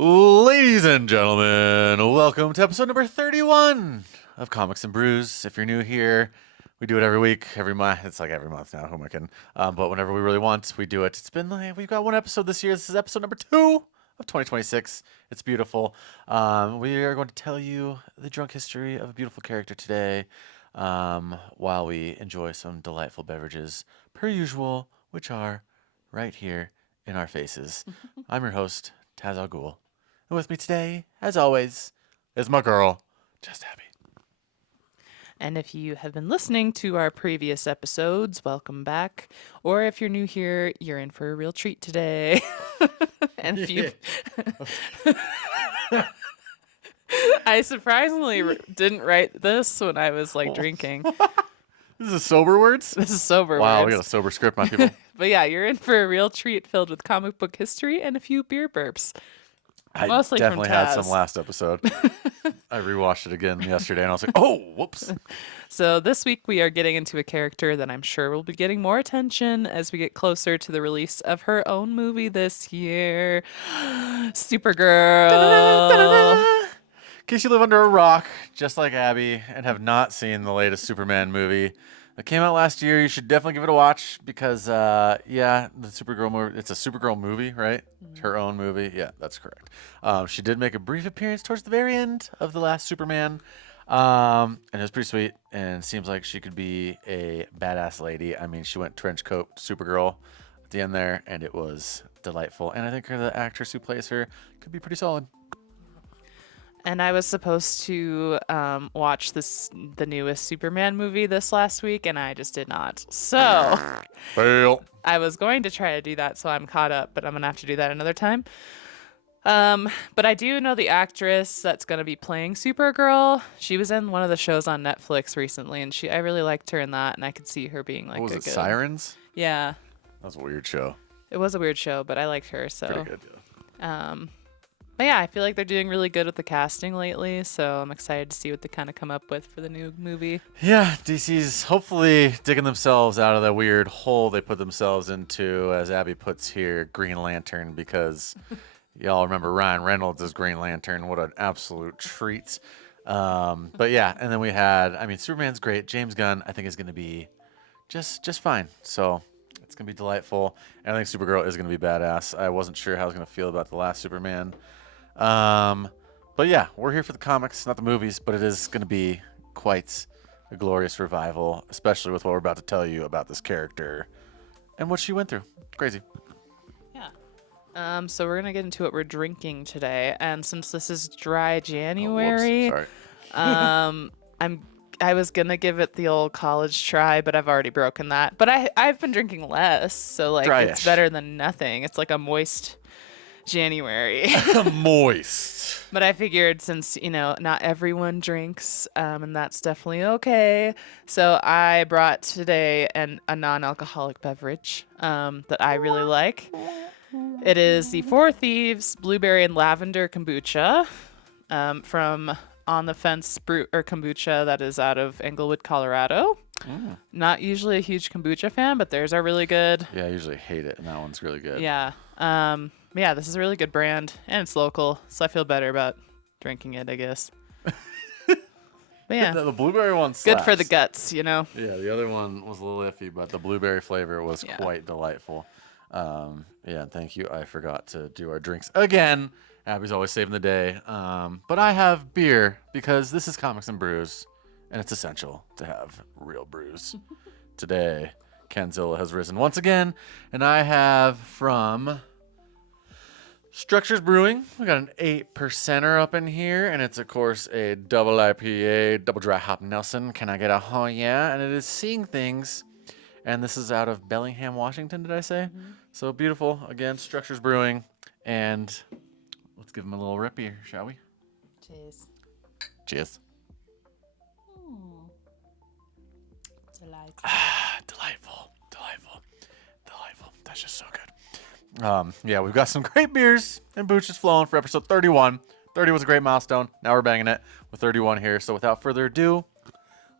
Ladies and gentlemen, welcome to episode number 31 of Comics and Brews. If you're new here, we do it every week, every month. It's like every month now, who am I kidding? But whenever we really want, we do it. It's been like, we've got one episode this year. This is episode number 2 of 2026. It's beautiful. We are going to tell you the drunk history of a beautiful character today while we enjoy some delightful beverages, per usual, which are right here in our faces. I'm your host, TazAlGhul. And with me today, as always, is my girl, Just Abby. And if you have been listening to our previous episodes, welcome back. Or if you're new here, you're in for a real treat today. And if you I surprisingly didn't write this when I was like drinking. This is sober words? This is sober Wow, words. we got a sober script, my people. But yeah, you're in for a real treat filled with comic book history and a few beer burps. I Mostly from definitely had Taz. some last episode. I rewatched it again yesterday, and I was like, oh, whoops. So this week we are getting into a character that I'm sure will be getting more attention as we get closer to the release of her own movie this year, Supergirl. In case you live under a rock, just like Abby, and have not seen the latest Superman movie that came out last year, you should definitely give it a watch because, the Supergirl movie, it's a Supergirl movie, right? It's her own movie. Yeah, that's correct. She did make a brief appearance towards the very end of the last Superman, and it was pretty sweet, and it seems like she could be a badass lady. I mean, she went trench coat Supergirl at the end there, and it was delightful. And I think the actress who plays her could be pretty solid. And I was supposed to watch the newest Superman movie this last week, and I just did not. So Fail. I was going to try to do that, so I'm caught up, but I'm gonna have to do that another time. But I do know the actress that's gonna be playing Supergirl. She was in one of the shows on Netflix recently, and I really liked her in that, and I could see her being like What was a it, good. Sirens? Yeah, That was a weird show. it was a weird show, but I liked her. So Pretty good, yeah. But yeah, I feel like they're doing really good with the casting lately, so I'm excited to see what they kind of come up with for the new movie. Yeah, DC's hopefully digging themselves out of that weird hole they put themselves into, as Abby puts here, Green Lantern, because y'all remember Ryan Reynolds as Green Lantern. What an absolute treat. But yeah, and then we had, I mean, Superman's great. James Gunn, I think, is going to be just fine. So it's going to be delightful. And I think Supergirl is going to be badass. I wasn't sure how I was going to feel about the last Superman. But yeah, we're here for the comics, not the movies, but it is going to be quite a glorious revival, especially with what we're about to tell you about this character and what she went through. Crazy. Yeah. So we're gonna get into what we're drinking today, and since this is dry Oh, January, whoops. Sorry. I was gonna give it the old college try, but I've already broken that. But I've been drinking less, so like Dryish. it's better than nothing. It's like a moist January. Moist. But I figured since, not everyone drinks, and that's definitely okay. So I brought today a non-alcoholic beverage that I really like. It is the Four Thieves Blueberry and Lavender Kombucha from On the Fence Kombucha that is out of Englewood, Colorado. Not usually a huge kombucha fan, but theirs are really good. Yeah, I usually hate it, and that one's really good. Yeah. Yeah, this is a really good brand, and it's local, so I feel better about drinking it, I guess. But yeah, The blueberry one good for the slaps. guts, you know? Yeah, the other one was a little iffy, but the blueberry flavor was Yeah. quite delightful. Yeah, thank you. I forgot to do our drinks again. Abby's always saving the day. But I have beer because this is Comics and Brews, and it's essential to have real brews. Today, Canzilla has risen once again, and I have from Structures Brewing. We got an 8%er up in here, and it's, of course, a double IPA, double dry hop Nelson. Can I get a oh yeah? And it is Seeing Things, and this is out of Bellingham, Washington, did I say? So beautiful. Again, Structures Brewing, and let's give them a little rip here, shall we? Cheers. Cheers. Delightful. Delightful. That's just so good. Yeah, we've got some great beers and booches flowing for episode 31. 30 was a great milestone. Now we're banging it with 31 here. So without further ado,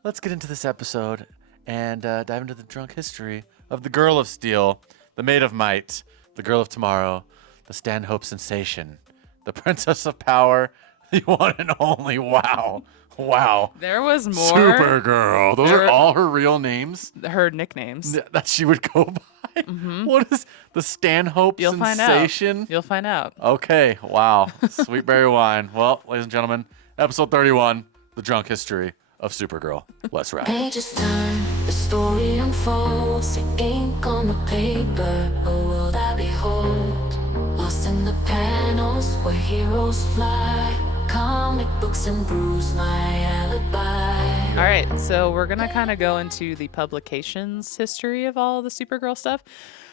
let's get into this episode and dive into the drunk history of the Girl of Steel, the Maid of Might, the Girl of Tomorrow, the Stanhope Sensation, the Princess of Power, the one and only. Wow. Wow. There was more. Supergirl. Those are There- all her real names Her nicknames. that she would go by. What is the Stanhope You'll sensation? find out. You'll find out. Okay. Wow. Sweet berry wine. Well, ladies and gentlemen, episode 31, The Drunk History of Supergirl. Let's ride. Pages turn, the story unfolds, the ink on the paper, a world I behold. Lost in the panels where heroes fly, comic books and brews, my alibi. All right, so we're going to kind of go into the publications history of all the Supergirl stuff.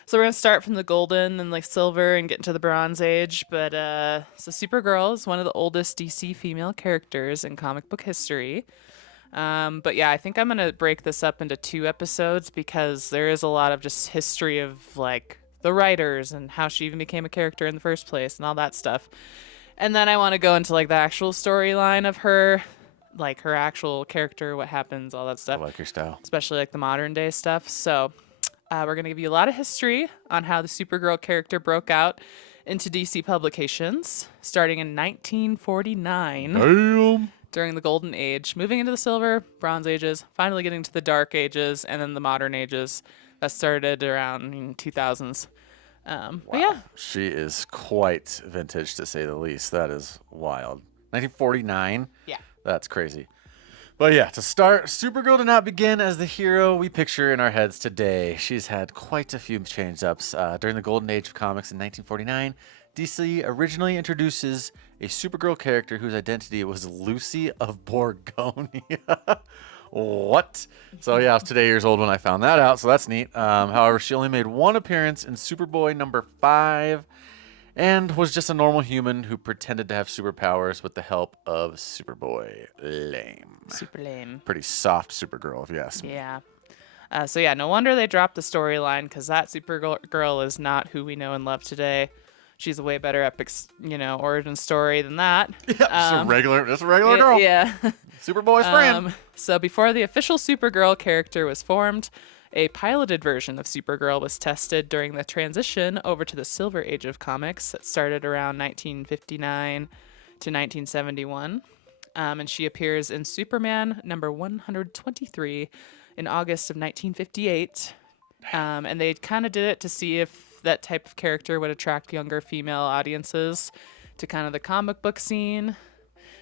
So we're going to start from the golden and like silver and get into the bronze age. But so Supergirl is one of the oldest DC female characters in comic book history. But yeah, I think I'm going to break this up into 2 episodes because there is a lot of just history of like the writers and how she even became a character in the first place and all that stuff. And then I want to go into like the actual storyline of her, like her actual character, what happens, all that I stuff, like your style. especially like the modern day stuff. So we're going to give you a lot of history on how the Supergirl character broke out into DC publications starting in 1949 Damn. during the Golden Age, moving into the Silver, Bronze Ages, finally getting to the Dark Ages, and then the Modern Ages that started around 2000s. But yeah, She is quite vintage, to say the least. That is wild. 1949? yeah. That's crazy. But yeah, to start, Supergirl did not begin as the hero we picture in our heads today. She's had quite a few change-ups. During the golden age of comics in 1949, DC originally introduces a Supergirl character whose identity was Lucy of Borgonia. What? So yeah, I was today years old when I found that out, so that's neat. However, she only made one appearance in Superboy number 5 and was just a normal human who pretended to have superpowers with the help of Superboy. Lame. Super lame. Pretty soft Supergirl, if you ask me. Yeah. So yeah, no wonder they dropped the storyline because that Supergirl is not who we know and love today. She's a way better epic, origin story than that. Yep, just a regular girl. Yeah. Superboy's friend. So before the official Supergirl character was formed, a piloted version of Supergirl was tested during the transition over to the Silver Age of comics that started around 1959 to 1971. And she appears in Superman number 123 in August of 1958. And they kind of did it to see if that type of character would attract younger female audiences to kind of the comic book scene.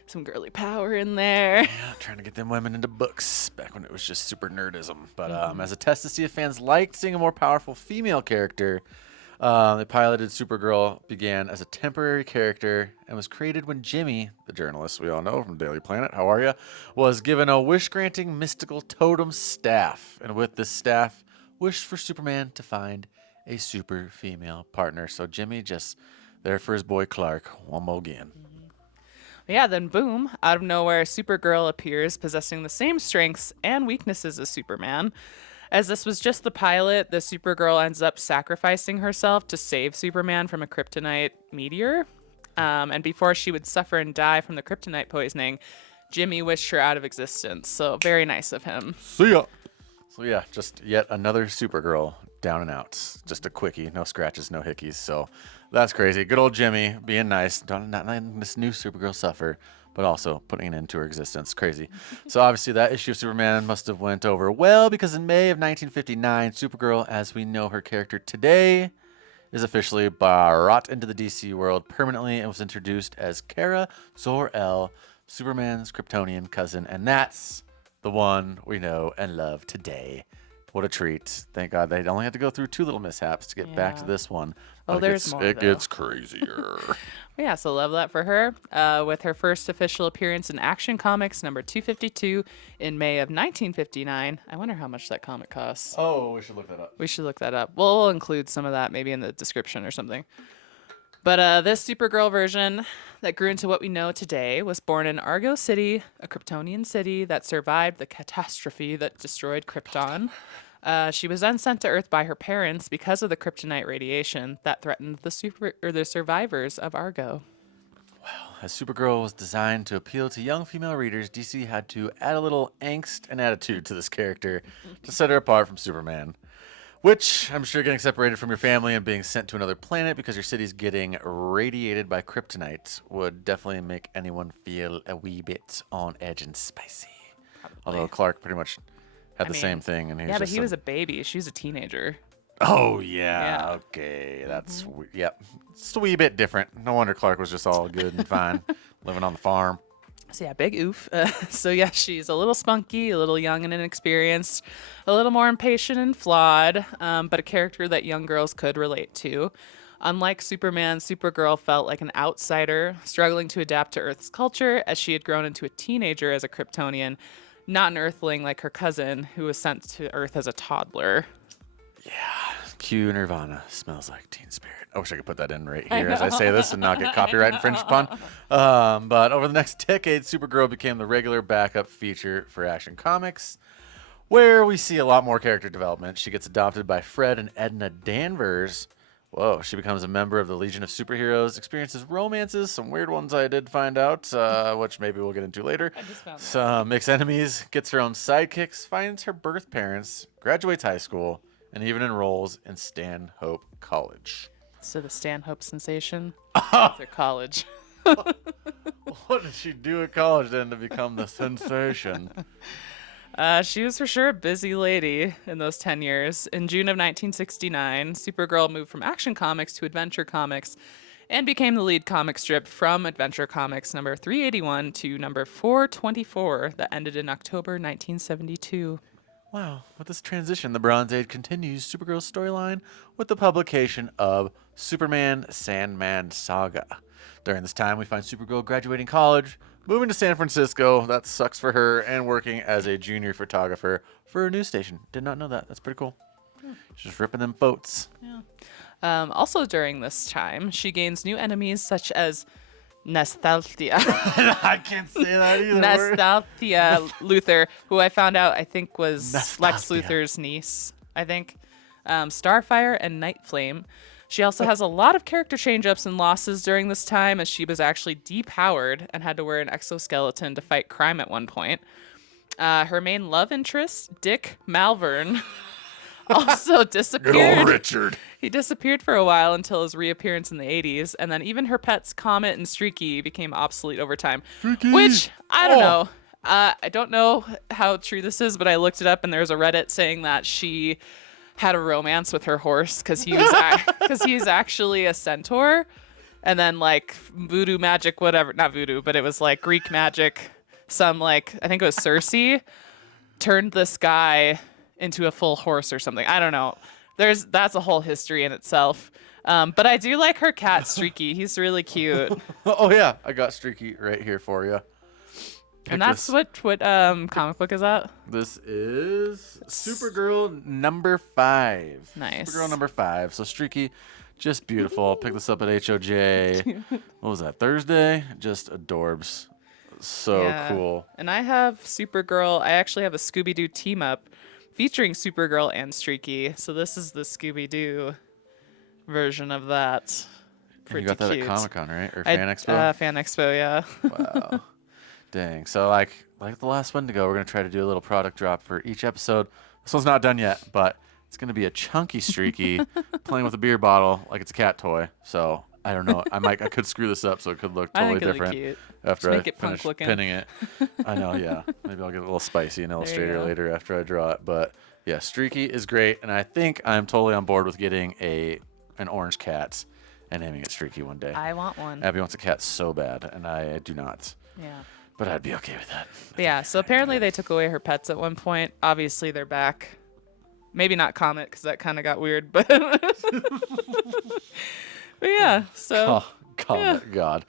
Some girly power in there. Yeah, trying to get them women into books back when it was just super nerdism. But as a test to see if fans liked seeing a more powerful female character, the piloted Supergirl began as a temporary character and was created when Jimmy, the journalist we all know from Daily Planet, how are ya, was given a wish-granting mystical totem staff. And with this staff, wished for Superman to find a super female partner. So Jimmy just there for his boy Clark one more again. Yeah, then boom, out of nowhere, Supergirl appears possessing the same strengths and weaknesses as Superman. As this was just the pilot, the Supergirl ends up sacrificing herself to save Superman from a kryptonite meteor. And before she would suffer and die from the kryptonite poisoning, Jimmy wished her out of existence. So very nice of him. See ya. So yeah, just yet another Supergirl down and out. Just a quickie, no scratches, no hickeys. So that's crazy. Good old Jimmy being nice, not letting this new Supergirl suffer, but also putting an end to her existence. Crazy. So obviously that issue of Superman must have went over well because in May of 1959, Supergirl, as we know her character today, is officially brought into the DC world permanently and was introduced as Kara Zor-El, Superman's Kryptonian cousin, and that's the one we know and love today. What a treat. Thank God they only had to go through 2 little mishaps to get back to Yeah. this one. Oh, But there's more, it though. gets crazier. Yeah, so love that for her. With her first official appearance in Action Comics number 252 in May of 1959. I wonder how much that comic costs. Oh, we should look that up. We should look that up. We'll include some of that maybe in the description or something. But this Supergirl version that grew into what we know today was born in Argo City, a Kryptonian city that survived the catastrophe that destroyed Krypton. She was then sent to Earth by her parents because of the kryptonite radiation that threatened the survivors of Argo. As Supergirl was designed to appeal to young female readers, DC had to add a little angst and attitude to this character to set her apart from Superman. Which I'm sure getting separated from your family and being sent to another planet because your city's getting radiated by kryptonite would definitely make anyone feel a wee bit on edge and spicy. Although Clark pretty much had the same thing. And yeah, but he was a baby. She was a teenager. Oh, yeah. Yeah. Okay. That's, yep. It's a wee bit different. No wonder Clark was just all good and fine living on the farm. So yeah, big oof. So yeah, she's a little spunky, a little young and inexperienced, a little more impatient and flawed, but a character that young girls could relate to. Unlike Superman, Supergirl felt like an outsider, struggling to adapt to Earth's culture as she had grown into a teenager as a Kryptonian, not an Earthling like her cousin, who was sent to Earth as a toddler. Q Nirvana smells like Teen Spirit. I wish I could put that in right here as I say this and not get copyright infringed upon. But over the next decade, Supergirl became the regular backup feature for Action Comics, where we see a lot more character development. She gets adopted by Fred and Edna Danvers. Whoa, she becomes a member of the Legion of Superheroes, experiences romances, some weird ones I did find out, which maybe we'll get into later. I just found that. Some mixed enemies, gets her own sidekicks, finds her birth parents, graduates high school, and even enrolls in Stanhope College. So the Stanhope sensation. That's her college. What did she do at college then to become the sensation? She was for sure a busy lady in those 10 years. In June of 1969, Supergirl moved from Action Comics to Adventure Comics and became the lead comic strip from Adventure Comics number 381 to number 424 that ended in October 1972. Wow, with this transition, the Bronze Age continues Supergirl's storyline with the publication of Superman Sandman Saga. During this time, we find Supergirl graduating college, moving to San Francisco, that sucks for her, and working as a junior photographer for a news station. Did not know that. That's pretty cool. She's just ripping them boats. Yeah. Also during this time, she gains new enemies such as Nostalgia. I can't say that either. Nostalgia Luthor, who I found out I think was Lex Nostalgia. Luthor's niece, I think. Starfire and Night Flame. She also has a lot of character change-ups and losses during this time, as she was actually depowered and had to wear an exoskeleton to fight crime at one point. Her main love interest, Dick Malvern, also disappeared. Good old Richard. He disappeared for a while until his reappearance in the 80s, and then even her pets Comet and Streaky became obsolete over time. Which, I don't know. I don't know how true this is, but I looked it up, and there's a Reddit saying that she had a romance with her horse because he's actually a centaur, and then like voodoo magic, whatever, not voodoo, but it was like Greek magic. Some like, I think it was Circe, turned this guy into a full horse or something. I don't know. That's a whole history in itself. But I do like her cat Streaky. He's really cute. Oh, yeah. I got Streaky right here for you. And that's what comic book is that? This is Supergirl number 5. Nice. Supergirl number 5. So Streaky, just beautiful. I'll pick this up at HOJ. What was that, Thursday? Just adorbs. So Yeah. cool. And I have Supergirl. I actually have a Scooby-Doo team up featuring Supergirl and Streaky. So this is the Scooby-Doo version of that. And Pretty you got that cute. at Comic-Con, right? Or Fan Expo? Fan Expo, yeah. Wow. Dang. So like the last one to go, we're going to try to do a little product drop for each episode. This one's not done yet, but it's going to be a chunky Streaky playing with a beer bottle like it's a cat toy. So I don't know. I could screw this up so it could look I totally think it'll be different cute. after Just I make it finish punk looking. pinning it. I know, yeah. Maybe I'll get a little spicy in Illustrator go. later after I draw it. But yeah, Streaky is great, and I think I'm totally on board with getting an orange cat and naming it Streaky one day. I want one. Abby wants a cat so bad, and I do not. Yeah. But I'd be okay with that. But yeah, so apparently they took away her pets at one point. Obviously they're back. Maybe not Comet because that kind of got weird, but but yeah. So Oh, God.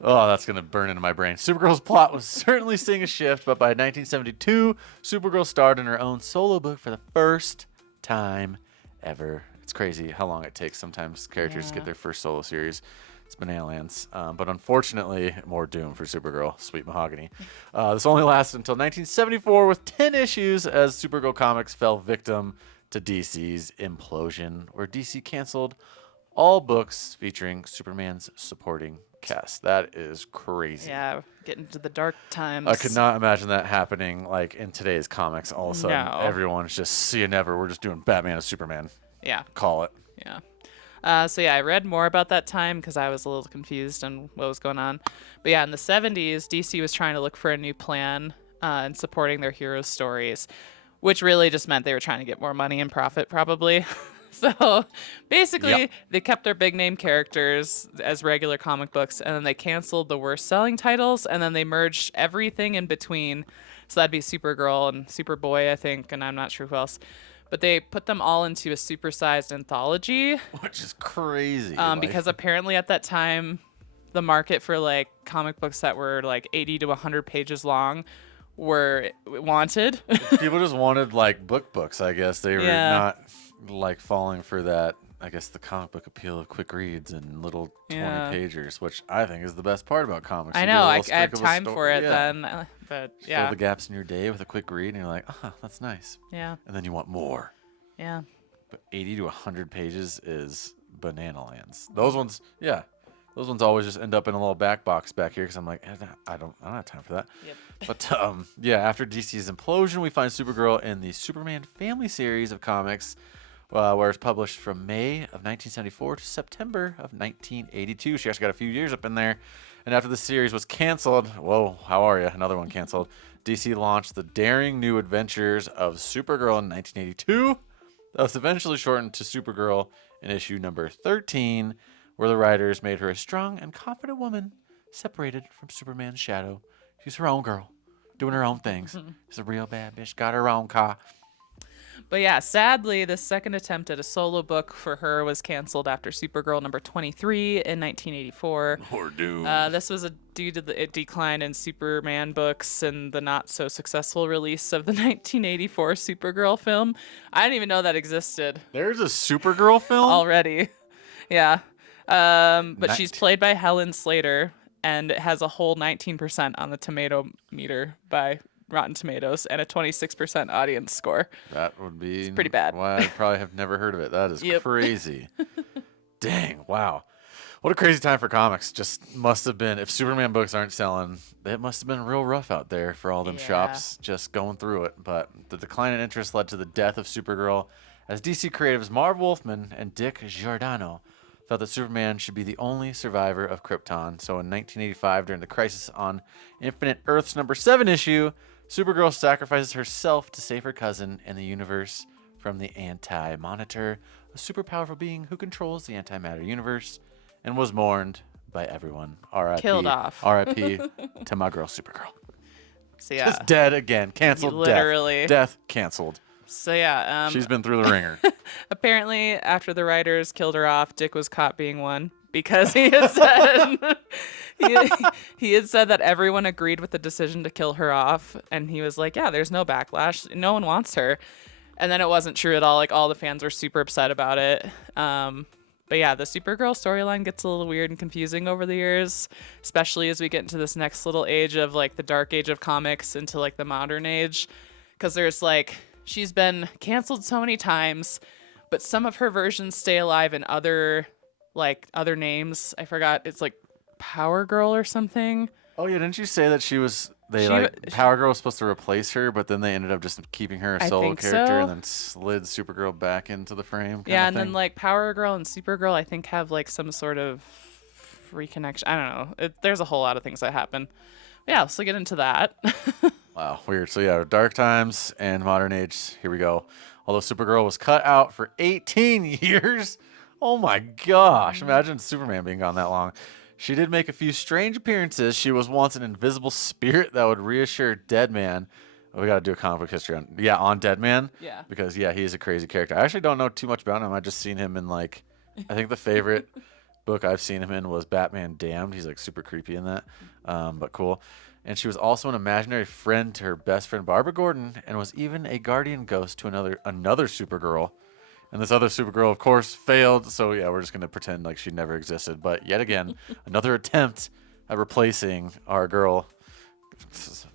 Oh, that's going to burn into my brain. Supergirl's plot was certainly seeing a shift, but by 1972, Supergirl starred in her own solo book for the first time ever. It's crazy how long it takes sometimes characters to get their first solo series. It's Bananalands. But unfortunately, more doom for Supergirl. Sweet mahogany. This only lasted until 1974 with 10 issues as Supergirl Comics fell victim to DC's implosion, where DC canceled All books featuring Superman's supporting cast. That is crazy. Yeah, getting to the dark times. I could not imagine that happening like in today's comics. All of a sudden, No. everyone's just see you never. We're just doing Batman and Superman. Yeah. Call it. Yeah. So yeah, I read more about that time because I was a little confused on what was going on. But yeah, in the 70s, DC was trying to look for a new plan and supporting their heroes' stories, which really just meant they were trying to get more money and profit, probably. So basically, Yep. they kept their big name characters as regular comic books, and then they canceled the worst selling titles, and then they merged everything in between. So that'd be Supergirl and Superboy, I think, and I'm not sure who else. But they put them all into a supersized anthology Which is crazy. because apparently at that time, the market for like comic books that were like 80 to 100 pages long were wanted. people just wanted like books, I guess. They were Yeah. not like falling for that, I guess, the comic book appeal of quick reads and little 20 Yeah. pagers, which I think is the best part about comics. I You get know, a I little have streak of a time sto- for it yeah. then, but Fill yeah, the gaps in your day with a quick read, and you're like, that's nice. yeah, And then you want more. yeah. But 80 to 100 pages is banana lands. Those ones, yeah. Those ones always just end up in a little back box back here because I'm like, I don't have time for that. Yep. But yeah, after DC's implosion, we find Supergirl in the Superman family series of comics, where it's published from May of 1974 to September of 1982. She actually got a few years up in there. And after the series was canceled, whoa, how are you? Another one canceled. DC launched the daring new adventures of Supergirl in 1982. That was eventually shortened to Supergirl in issue number 13, where the writers made her a strong and confident woman separated from Superman's shadow. She's her own girl, doing her own things. She's a real bad bitch, got her own car. But yeah, sadly, the second attempt at a solo book for her was canceled after Supergirl number 23 in 1984. Poor dude. This was due to the decline in Superman books and the not so successful release of the 1984 Supergirl film. I didn't even know that existed There's a Supergirl film? already. Yeah. But Nice. she's played by Helen Slater, and it has a whole 19% on the tomato meter by Rotten Tomatoes and a 26% audience score. That would be pretty bad. Why I probably have never heard of it. That is Yep. crazy. Dang, wow. What a crazy time for comics. Just must have been, if Superman books aren't selling, it must have been real rough out there for all them Yeah. shops just going through it. But the decline in interest led to the death of Supergirl as DC creatives Marv Wolfman and Dick Giordano thought that Superman should be the only survivor of Krypton. So in 1985, during the Crisis on Infinite Earths number 7 issue, Supergirl sacrifices herself to save her cousin and the universe from the Anti-Monitor, a super powerful being who controls the antimatter universe, and was mourned by everyone. R.I.P. Killed off. R.I.P. to my girl Supergirl. So yeah. Just dead again. Canceled. Literally. Death canceled. So yeah. She's been through the ringer. Apparently, after the writers killed her off, Dick was caught being one because he had said he had said that everyone agreed with the decision to kill her off, and he was like, "Yeah, there's no backlash. No one wants her." And then it wasn't true at all. Like all the fans were super upset about it. But yeah, the Supergirl storyline gets a little weird and confusing over the years, especially as we get into this next little age of like the dark age of comics into like the modern age, because there's like she's been canceled so many times, but some of her versions stay alive in other names. I forgot. It's like Power Girl or something. Oh yeah, didn't you say that She- Power Girl was supposed to replace her, but then they ended up just keeping her a I solo think character so. and then slid Supergirl back into the frame? Yeah, kinda and then thing? like Power Girl and Supergirl, I think have like some sort of reconnection. I don't know. There's a whole lot of things that happen. But yeah, let's get into that. Wow, weird. So yeah, dark times and modern age. Here we go. Although Supergirl was cut out for 18 years. Oh my gosh. Imagine Superman being gone that long. She did make a few strange appearances. She was once an invisible spirit that would reassure Deadman. We got to do a comic book history on Deadman. Yeah. Because yeah, he is a crazy character. I actually don't know too much about him. I just seen him in like, I think the favorite book I've seen him in was Batman Damned. He's like super creepy in that, but cool. And she was also an imaginary friend to her best friend Barbara Gordon, and was even a guardian ghost to another Supergirl. And this other Supergirl, of course, failed. So yeah, we're just gonna pretend like she never existed. But yet again, another attempt at replacing our girl,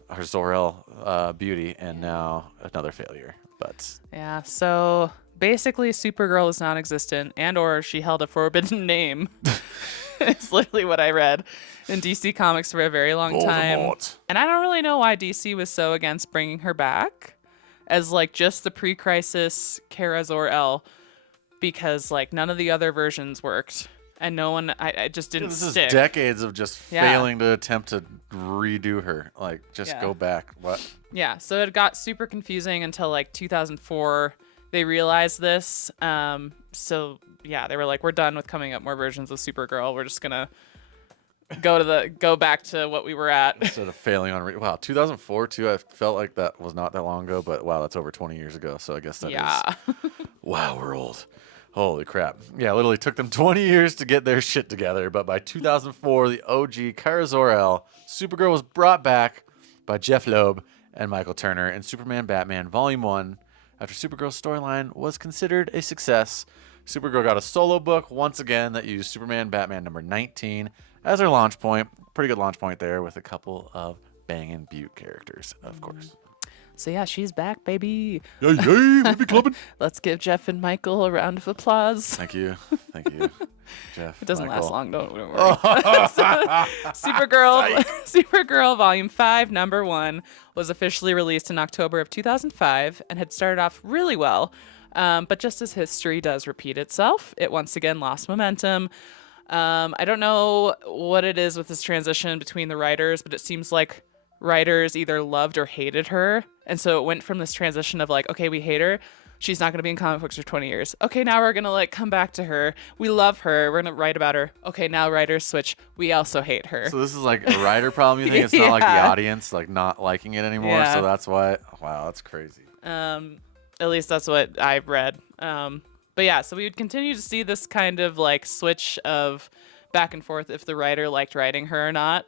our Zor-El beauty, and now another failure. But Yeah, so basically Supergirl is non-existent, and or she held a forbidden name. It's literally what I read in DC Comics for a very long time. Voldemort. And I don't really know why DC was so against bringing her back as like just the pre-crisis Kara Zor-El, because like none of the other versions worked. And no one, I just didn't This stick. is decades of just Yeah. failing to attempt to redo her. Like, just Yeah. go back. What? Yeah, so it got super confusing until like 2004. They realized this. So yeah, they were like, we're done with coming up more versions of Supergirl. We're just gonna go back to what we were at. Instead of failing on... Wow, 2004, too. I felt like that was not that long ago, but wow, that's over 20 years ago. So I guess that is... Yeah. Wow, we're old. Holy crap. Yeah, literally took them 20 years to get their shit together, but by 2004, the OG Kara Zor-El, Supergirl was brought back by Jeff Loeb and Michael Turner in Superman Batman Volume 1. After Supergirl's storyline was considered a success, Supergirl got a solo book once again that used Superman Batman number 19 as her launch point. Pretty good launch point there with a couple of banging Butte characters, of course. So yeah, she's back, baby. Yay, yay, we be clubbing. Let's give Jeff and Michael a round of applause. Thank you. Thank you, Jeff. It doesn't last Michael. long, don't worry. Supergirl Volume 5, Number 1, was officially released in October of 2005 and had started off really well. But just as history does repeat itself, it once again lost momentum. I don't know what it is with this transition between the writers, but it seems like writers either loved or hated her. And so it went from this transition of like, okay, we hate her. She's not going to be in comic books for 20 years. Okay, now we're going to like come back to her. We love her. We're going to write about her. Okay, now writers switch. We also hate her. So this is like a writer problem, you think? It's not like the Yeah. audience like not liking it anymore, Yeah. so that's why... Wow, that's crazy. At least that's what I've read. But yeah, so we would continue to see this kind of like switch of back and forth if the writer liked writing her or not.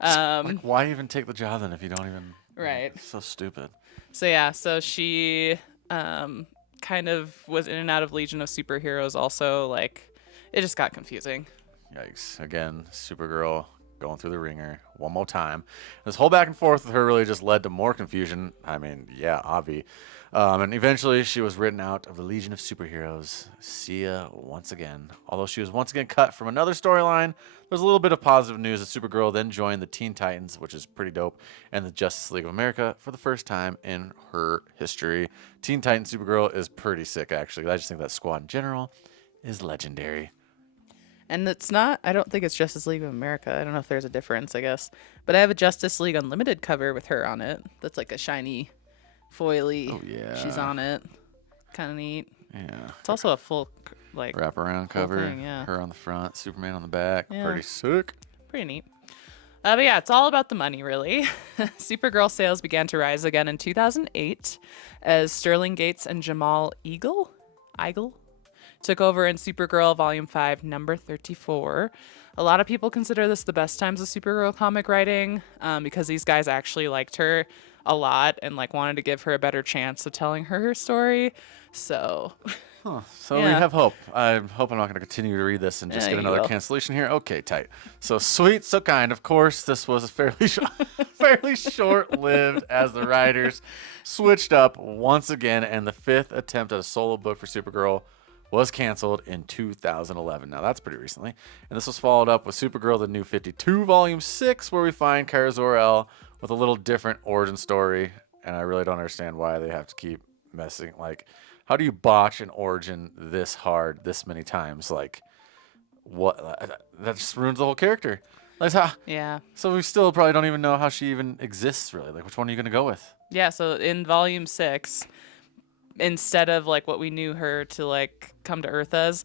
Like, why even take the job then if you don't even... Right. It's so stupid. So yeah, so she kind of was in and out of Legion of Superheroes also. Like, it just got confusing. Yikes. Again, Supergirl going through the ringer one more time. This whole back and forth with her really just led to more confusion. I mean, yeah, Avi. And eventually she was written out of the Legion of Superheroes. See ya once again. Although she was once again cut from another storyline, there's a little bit of positive news that Supergirl then joined the Teen Titans, which is pretty dope, and the Justice League of America for the first time in her history. Teen Titans Supergirl is pretty sick, actually. I just think that squad in general is legendary. And it's not, I don't think it's Justice League of America. I don't know if there's a difference, I guess. But I have a Justice League Unlimited cover with her on it. That's like a shiny, foily. Oh, yeah. She's on it. Kind of neat. Yeah. It's also a full, like, Wraparound cover. thing, yeah. Her on the front, Superman on the back. Yeah. Pretty sick. pretty neat. But yeah, it's all about the money, really. Supergirl sales began to rise again in 2008 as Sterling Gates and Jamal Eagle took over in Supergirl Volume 5, number 34. A lot of people consider this the best times of Supergirl comic writing because these guys actually liked her a lot and like wanted to give her a better chance of telling her story. So So we Yeah. have hope. I hope I'm not going to continue to read this and just Yeah, get you another will. cancellation here. Okay, tight. So sweet, so kind. Of course, this was a fairly fairly short-lived as the writers switched up once again, and the fifth attempt at a solo book for Supergirl was canceled in 2011. Now that's pretty recently, and this was followed up with Supergirl: The New 52, Volume 6, where we find Kara Zor-El with a little different origin story, and I really don't understand why they have to keep messing like. How do you botch an origin this hard this many times? Like, what? That just ruins the whole character. Like, yeah. so we still probably don't even know how she even exists, really. Like, which one are you going to go with? Yeah, so in Volume 6, instead of like what we knew her to like come to Earth as,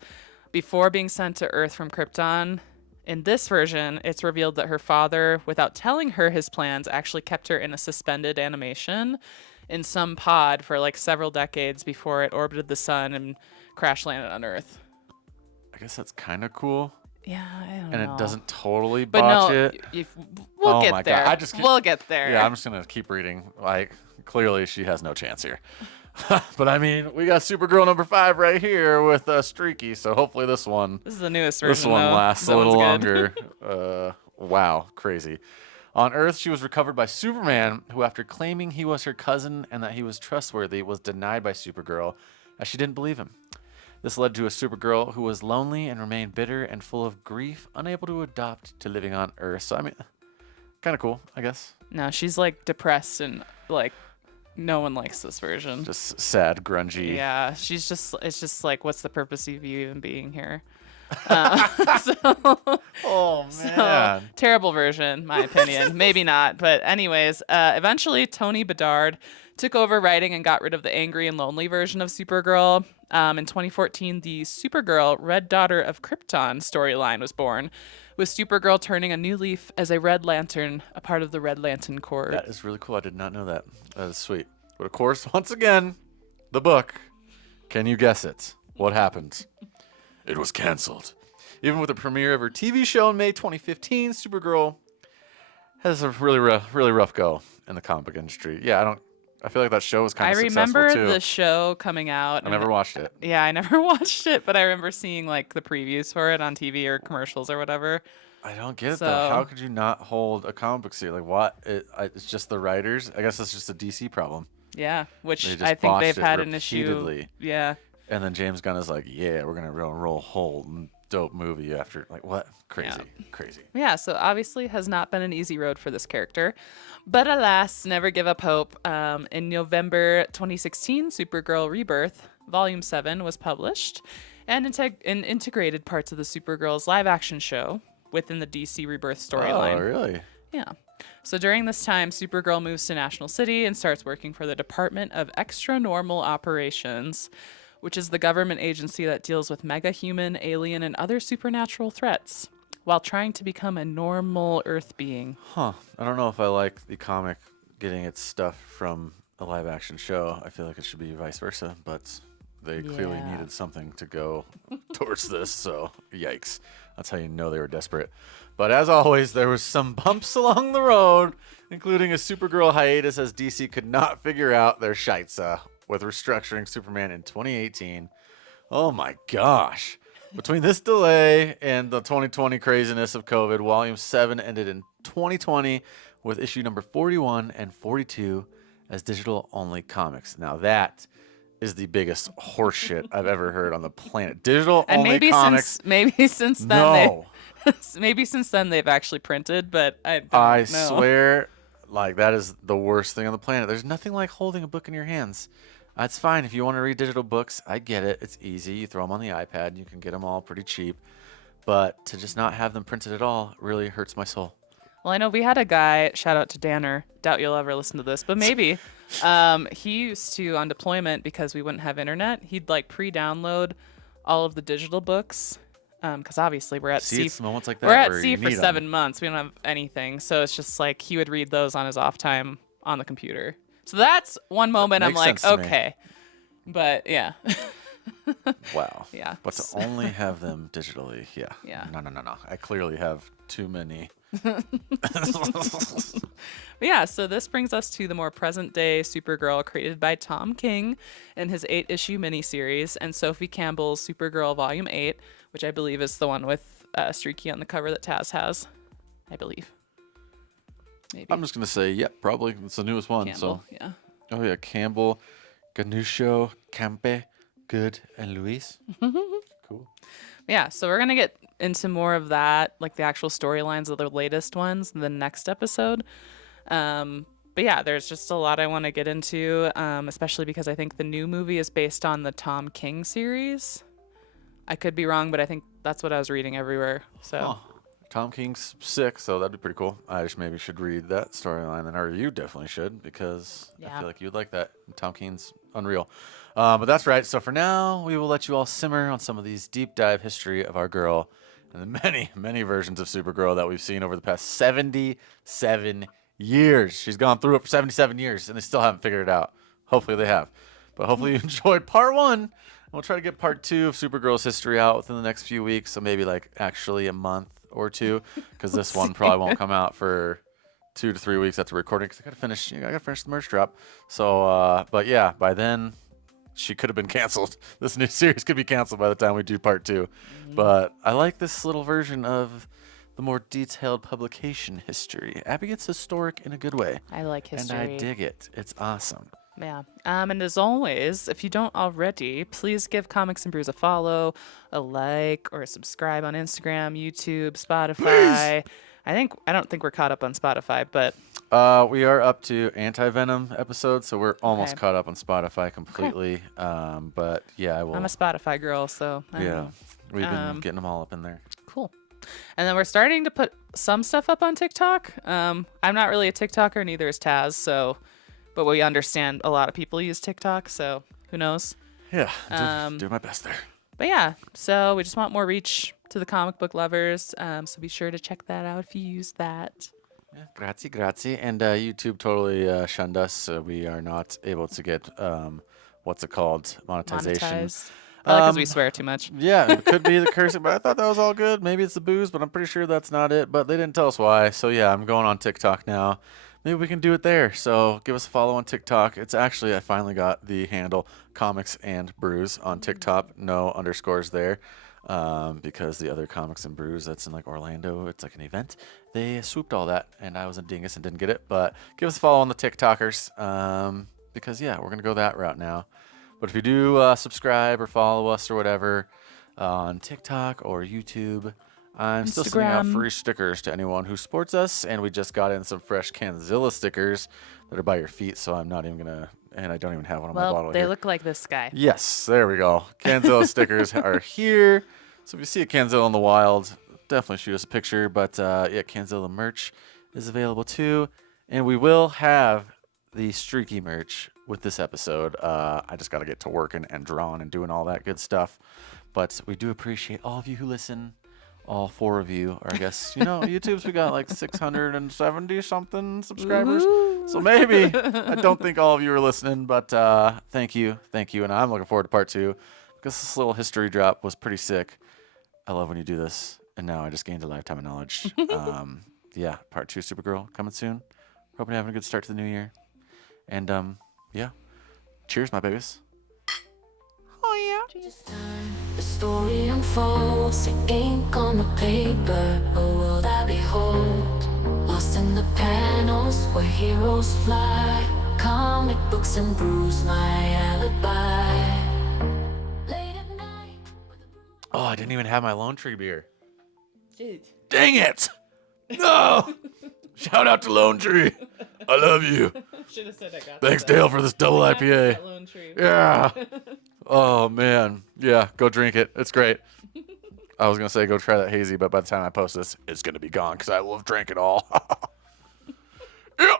before being sent to Earth from Krypton, in this version, it's revealed that her father, without telling her his plans, actually kept her in a suspended animation in some pod for like several decades before it orbited the sun and crash landed on Earth. I guess that's kind of cool. Yeah, I don't And know. it doesn't totally But botch no, it. we'll Oh get my God, there. I just can't- We'll get there. Yeah, I'm just going to keep reading. Like, clearly she has no chance here. But I mean, we got Supergirl number 5 right here with Streaky, so hopefully this one... This is the newest version. This one though. lasts That a little one's good. longer. Wow, crazy. On Earth, she was recovered by Superman, who, after claiming he was her cousin and that he was trustworthy, was denied by Supergirl as she didn't believe him. This led to a Supergirl who was lonely and remained bitter and full of grief, unable to adapt to living on Earth. So, I mean, kind of cool, I guess. No, she's like depressed and like no one likes this version. Just sad, grungy. Yeah, it's just like, what's the purpose of you even being here? Oh, man. So, terrible version, my opinion. Maybe not. But anyways, eventually Tony Bedard took over writing and got rid of the angry and lonely version of Supergirl. In 2014, the Supergirl Red Daughter of Krypton storyline was born, with Supergirl turning a new leaf as a Red Lantern, a part of the Red Lantern Corps. That is really cool. I did not know that. That is sweet. But of course, once again, the book. Can you guess it? What happened? It was canceled. Even with the premiere of her TV show in May 2015, Supergirl has a really rough go in the comic book industry. Yeah, I feel like that show was kind of successful remember too. the show coming out. I never watched it. Yeah, I never watched it, but I remember seeing like the previews for it on TV or commercials or whatever. I don't get it though. So- How could you not hold a comic book series? Like what? It's just the writers. I guess that's just a DC problem. Yeah, which They just I think they've botched it had an issue. repeatedly. Yeah. And then James Gunn is like, "Yeah, we're gonna roll a whole dope movie after." Like what? Crazy. Yeah, so obviously has not been an easy road for this character. But alas, never give up hope. In November 2016, Supergirl Rebirth, Volume 7, was published and integrated parts of the Supergirl's live-action show within the DC Rebirth storyline. Oh, really? Yeah. So during this time, Supergirl moves to National City and starts working for the Department of Extra Normal Operations, which is the government agency that deals with mega-human, alien, and other supernatural threats, while trying to become a normal Earth being. Huh. I don't know if I like the comic getting its stuff from a live action show. I feel like it should be vice versa, but they clearly Yeah. needed something to go towards this, so yikes. That's how you know they were desperate. But as always, there was some bumps along the road, including a Supergirl hiatus as DC could not figure out their shitza with restructuring Superman in 2018. Oh my gosh. Between this delay and the 2020 craziness of COVID, Volume 7 ended in 2020 with issue number 41 and 42 as digital-only comics. Now that is the biggest horseshit I've ever heard on the planet. Digital-only comics. Maybe since then No. maybe since then they've actually printed, but I don't I know. swear, like, that is the worst thing on the planet. There's nothing like holding a book in your hands. That's fine. If you want to read digital books, I get it. It's easy. You throw them on the iPad. You can get them all pretty cheap. But to just not have them printed at all really hurts my soul. Well, I know we had a guy, shout out to Danner, doubt you'll ever listen to this, but maybe. He used to, on deployment, because we wouldn't have internet, he'd like pre-download all of the digital books. Because obviously we're at See, sea. it's moments like that We're at where sea you for need 'em. 7 months. We don't have anything. So it's just like he would read those on his off time on the computer. So that's one moment I'm makes like, sense to me. okay. But yeah. Wow. Yeah. But to only have them digitally, yeah. Yeah. No. I clearly have too many. But yeah, so this brings us to the more present day Supergirl created by Tom King in his 8-issue miniseries, and Sophie Campbell's Supergirl Volume 8, which I believe is the one with Streaky on the cover that Taz has. I believe. Maybe. I'm just going to say, yep, probably. It's the newest one. Campbell, So. yeah. Oh, yeah. Campbell, Ganusho, Campe, Good, and Luis. Cool. Yeah, so we're going to get into more of that, like the actual storylines of the latest ones in the next episode. But yeah, there's just a lot I want to get into, especially because I think the new movie is based on the Tom King series. I could be wrong, but I think that's what I was reading everywhere. So Huh. Tom King's sick, so that'd be pretty cool. I just maybe should read that storyline, then, or you definitely should, because I Yeah. feel like you'd like that. Tom King's unreal. But that's right. So for now, we will let you all simmer on some of these deep dive history of our girl and the many, many versions of Supergirl that we've seen over the past 77 years. She's gone through it for 77 years, and they still haven't figured it out. Hopefully they have. But hopefully you enjoyed part 1. We'll try to get part 2 of Supergirl's history out within the next few weeks, so maybe like actually a month or 2, because this one probably won't come out for 2 to 3 weeks after recording, because I gotta finish the merch drop. So, but yeah, by then she could have been canceled. This new series could be canceled by the time we do part 2. But I like this little version of the more detailed publication history. Abby gets historic in a good way. I like history. And I dig it. It's awesome. Yeah. And as always, if you don't already, please give Comics and Brews a follow, a like, or a subscribe on Instagram, YouTube, Spotify. I don't think we're caught up on Spotify, but We are up to anti-venom episodes, so we're almost Okay. caught up on Spotify completely. But yeah, I will. I'm a Spotify girl, so I yeah, know. we've been getting them all up in there. Cool. And then we're starting to put some stuff up on TikTok. I'm not really a TikToker, neither is Taz, but we understand a lot of people use TikTok, so who knows? Yeah, do my best there. But yeah, so we just want more reach to the comic book lovers. So be sure to check that out if you use that. Yeah, grazie. And YouTube totally shunned us. We are not able to get what's it called, monetization. Monetized. Probably because we swear too much. Yeah, it could be the cursing, but I thought that was all good. Maybe it's the booze, but I'm pretty sure that's not it. But they didn't tell us why. So yeah, I'm going on TikTok now. Maybe we can do it there. So give us a follow on TikTok. It's actually, I finally got the handle Comics and Brews on TikTok. No underscores there. Because the other Comics and Brews that's in like Orlando, it's like an event. They swooped all that, and I was a dingus and didn't get it. But give us a follow on the TikTokers. Because yeah, we're gonna go that route now. But if you do subscribe or follow us or whatever on TikTok or YouTube, I'm still sending out Instagram. free stickers to anyone who supports us. And we just got in some fresh Canzilla stickers that are by your feet. So I'm not even going to, and I don't even have one on my Well, bottle they here. look like this guy. Yes, there we go. Canzilla stickers are here. So if you see a Canzilla in the wild, definitely shoot us a picture. But yeah, Canzilla merch is available too. And we will have the streaky merch with this episode. I just got to get to working and drawing and doing all that good stuff. But we do appreciate all of you who listen. All 4 of you, or I guess, YouTube's we got like 670 something subscribers. So maybe, I don't think all of you are listening, but thank you. And I'm looking forward to part 2 because this little history drop was pretty sick. I love when you do this. And now I just gained a lifetime of knowledge. Yeah, part 2 Supergirl coming soon. Hoping you're having a good start to the new year. And yeah, cheers, my babies. Oh yeah. The story unfolds, like ink on the paper, a world I behold. Lost in the panels where heroes fly, comic books and brews, my alibi. Late at night with a Oh, I didn't even have my Lone Tree beer. Dude. Dang it! No! Shout out to Lone Tree. I love you. Should have said I got Thanks, Dale, for this double IPA. Lone Tree. Yeah. Oh, man. Yeah, go drink it. It's great. I was going to say go try that hazy, but by the time I post this, it's going to be gone because I will have drank it all. Yeah.